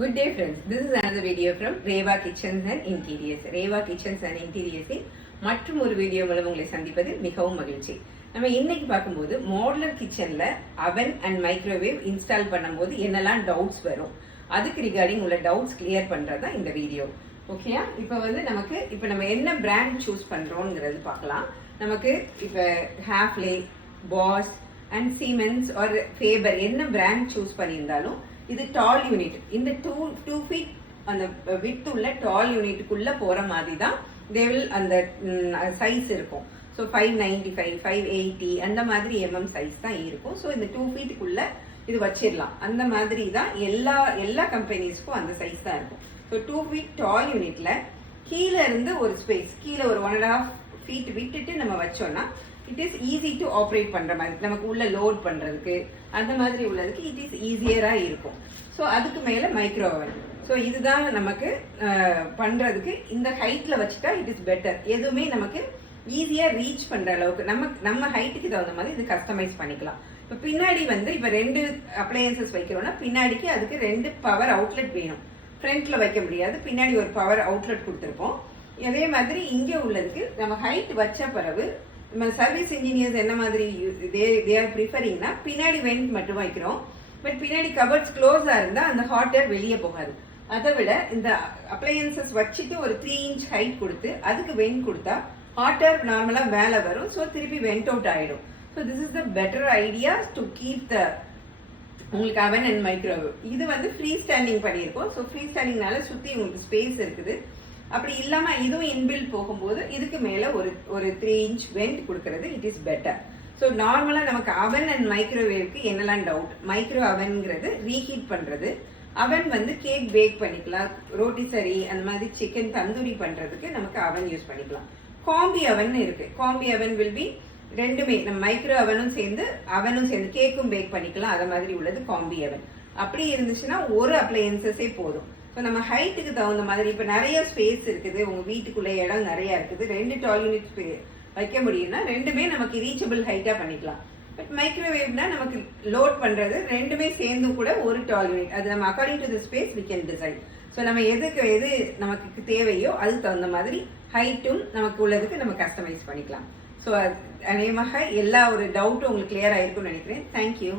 Good day friends, this is another video from Reva Kitchens and Interiors. Reva Kitchens and Interiors மற்றும் ஒரு video மூலம் உங்களை சந்திப்பதில் மிகவும் மகிழ்ச்சி. நம்ம இன்னைக்கு பார்க்கும்போது மாடுலர் கிச்சன்ல அவன் அண்ட் மைக்ரோவேவ் இன்ஸ்டால் பண்ணும்போது என்னெல்லாம் டவுட்ஸ் வரும், அதுக்கு ரிகார்டிங் உள்ள டவுட்ஸ் கிளியர் பண்றது தான் இந்த வீடியோ. ஓகேயா? இப்போ நம்ம என்ன பிராண்ட் சூஸ் பண்றோம்ங்கிறது பார்க்கலாம். நமக்கு இப்போ ஹாஃப்லே, பாஸ் அண்ட் சீமென்ஸ் ஆர் ஃபேபர் என்ன பிராண்ட் சூஸ் பண்ணியிருந்தாலும் இது டால் யூனிட், இந்த 2 feet அந்த வித் உள்ள டால் யூனிட்டுக்குள்ள போற மாதிரி தான் அந்த சைஸ் இருக்கும். ஸோ 595, 580 அந்த மாதிரி சைஸ் தான் இருக்கும். ஸோ இந்த 2 feetக்குள்ள இது வச்சிடலாம். அந்த மாதிரி தான் எல்லா கம்பெனிஸ்க்கும் அந்த சைஸ் தான் இருக்கும். ஸோ 2 feet டால் யூனிட்ல கீழே இருந்து ஒரு ஸ்பேஸ், கீழே ஒரு 1.5 feet விட்டுட்டு நம்ம வச்சோம்னா it is easy to operate பண்ற மாதிரி, நமக்கு உள்ள லோட் பண்றதுக்கு அந்த மாதிரி உள்ளதுக்கு இட் இஸ் ஈஸியரா இருக்கும். ஸோ அதுக்கு மேல மைக்ரோ ஓவன். ஸோ இதுதான் நமக்கு பண்றதுக்கு இந்த ஹைட்ல வச்சுட்டா இட் இஸ் பெட்டர். எதுவுமே நமக்கு ஈஸியா ரீச் பண்ற அளவுக்கு நம்ம ஹைட்டுக்கு தகுந்த மாதிரி இது கஸ்டமைஸ் பண்ணிக்கலாம். இப்போ பின்னாடி இப்போ 2 அப்ளையன்சஸ் வைக்கிறோம்னா பின்னாடிக்கு அதுக்கு 2 பவர் அவுட்லெட் வேணும். ஃப்ரண்ட்ல வைக்க முடியாது, பின்னாடி ஒரு பவர் அவுட்லெட் கொடுத்துருப்போம். அதே மாதிரி இங்கே உள்ளதுக்கு நம்ம ஹைட் வச்ச பிறகு நம்ம சர்வீஸ் இன்ஜினியர்ஸ் என்ன மாதிரி தே ஆர் ப்ரிஃபரிங்னா பின்னாடி வெண்ட் மட்டும் வைக்கிறோம். பட் பின்னாடி கபர்ட்ஸ் க்ளோஸா இருந்தா அந்த ஹாட் ஏர் வெளியே போகாது. அதை விட இந்த அப்ளையன்சஸ் வச்சுட்டு ஒரு 3 inch ஹைட் கொடுத்து அதுக்கு வெண்ட் கொடுத்தா ஹாட் ஏர் நார்மலா மேலே வரும். ஸோ திருப்பி வெண்ட் அவுட் ஆயிடும். So this is the better idea to keep the உங்களுக்கு அவன் அண்ட் மைக்ரோவேவ். இது ஃப்ரீ ஸ்டாண்டிங் பண்ணியிருக்கோம். ஸோ ஃப்ரீ ஸ்டாண்டிங்னால சுற்றி உங்களுக்கு ஸ்பேஸ் இருக்குது. அப்படி இல்லாம இதுவும் இன்பில்ட் போகும்போது இதுக்கு மேல ஒரு 3 inch வெண்ட் கொடுக்கறது இட் இஸ் பெட்டர். ஸோ நார்மலா நமக்கு அவன் அண்ட் மைக்ரோவேவ்க்கு என்னெல்லாம் டவுட், மைக்ரோ அவன்ங்கிறது ரீஹீட் பண்றது, அவன் கேக் பேக் பண்ணிக்கலாம், ரோட்டிசரி அந்த மாதிரி சிக்கன் தந்தூரி பண்றதுக்கு நமக்கு அவன் யூஸ் பண்ணிக்கலாம். காம்பி அவன் இருக்கு. காம்பி அவன் வில் பி ரெண்டுமே, நம்ம மைக்ரோ அவனும் சேர்ந்து கேக்கும் பேக் பண்ணிக்கலாம். அதை மாதிரி உள்ளது காம்பி அவன். அப்படி இருந்துச்சுன்னா ஒரு அப்ளையன்சஸே போதும். ஸோ நம்ம ஹைட்டுக்கு தகுந்த மாதிரி இப்போ நிறைய ஸ்பேஸ் இருக்குது, உங்க வீட்டுக்குள்ள இடம் நிறைய இருக்குது, 2 டால் யூனிட் வைக்க முடியும்னா ரெண்டுமே நமக்கு ரீச்சபிள் ஹைட்டா பண்ணிக்கலாம். பட் மைக்ரோவேவ்னா நமக்கு லோட் பண்றது ரெண்டுமே சேர்ந்து கூட ஒரு டால் யூனிட், அது நம்ம according to the space we can design. So நம்ம எது நமக்கு தேவையோ அதுக்கு தகுந்த மாதிரி ஹைட்டும் நமக்கு உள்ளதுக்கு நம்ம கஸ்டமைஸ் பண்ணிக்கலாம். ஸோ அநேகமாக எல்லா ஒரு டவுட்டும் உங்களுக்கு கிளியர் ஆயிருக்கும்னு நினைக்கிறேன். தேங்க்யூ.